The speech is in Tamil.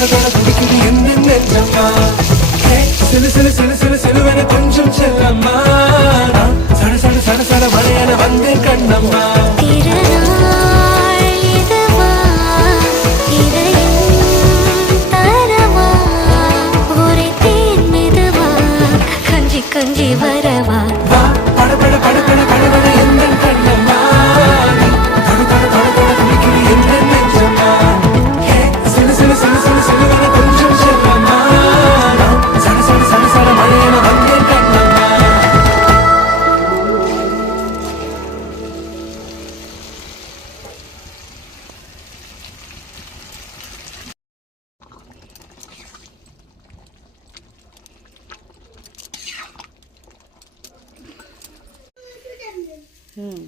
தொட தொட துடிக்குது எந்த நெஞ்சம்மா சிலு சிலு சிலு சிலு சிலுவென கொஞ்சம் செல்லம்மா சட சட சட சட மழையென வந்தே கண்ணம்மா கஞ்சி வரவா படபட படபட படபட எந்த கண்ணம்மா தொட தொட தொட தொட துடிக்குது எந்த நெஞ்சம்மா சிலு சிலு சிலு சிலு சிலுவென கொஞ்சம் செல்லம்மா சட சட சட சட மழையென வந்தே கண்ணம்மா ம்